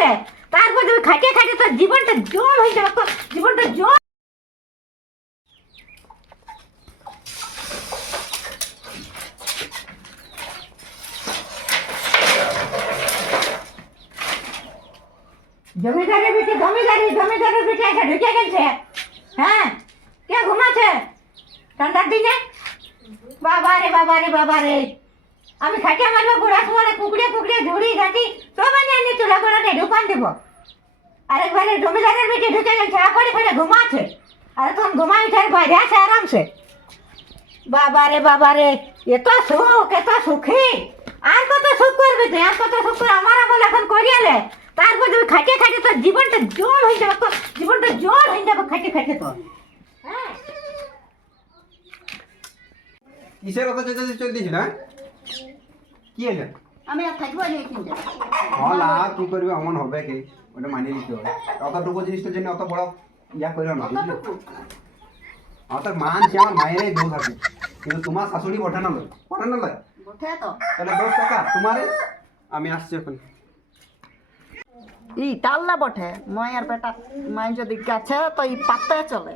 গেলে তারপর তুমি খাটিয়ে খাটিয়ে তোর জীবনটা জল হয়ে যাবে, তোর জীবনটা জল। জমিদারের বেটি জমিদারের বেটি এসে ঢুকে গেছে। হ্যাঁ, কে ঘুমাচ্ছে ঠান্ডার দিনে? বাবা রে, আমি খাটিয়া মারবো বুড়া সময় কুকড়ে ঝুড়ি ঘাটি সব আনি চুলা গোড়াতে ঢুকান দেবো। আরেকবারে জমিদারের বেটি ঢুকে গেছে, করে ফেলে ঘুমাচ্ছে। আর তখন ঘুমাই উঠে বাইরে আছে আরামসে। বাবা রে, এত সুখী। আর কত সুখ করবে তুই, আর কত সুখ করে আমার আমল এখন করিয়ালে তারপর তুমি খাটিয়ে খাটিয়ে তোর জীবনটা জল হয়ে যাবে, তোর জীবনটা জল হয়ে যাবে খাটিয়ে খাটিয়ে তোর। হ্যাঁ, কিসের কথা চেঁচাচি চলতেছিল? হ্যাঁ, কি হলো? আমি আর থাকবো না এখানটা। হলা কি করবে, অমন হবে কি, ওটা মানিয়ে নিতে হবে। অতটুকু জিনিসটার জন্য অত বড় ইয়া করিও না, বুঝলি? অত মানছি, আমার মায়েরই দোষ আছে, কিন্তু তোমার শাশুড়ি বটে না, লয় বটে তো তাহলে দোষ টাকা তোমারে। আমি আসছি এখন। ই টাল্লা বটে মায়ের বেটা, মাই যদি গেছে তো ই পাত্তায় চলে।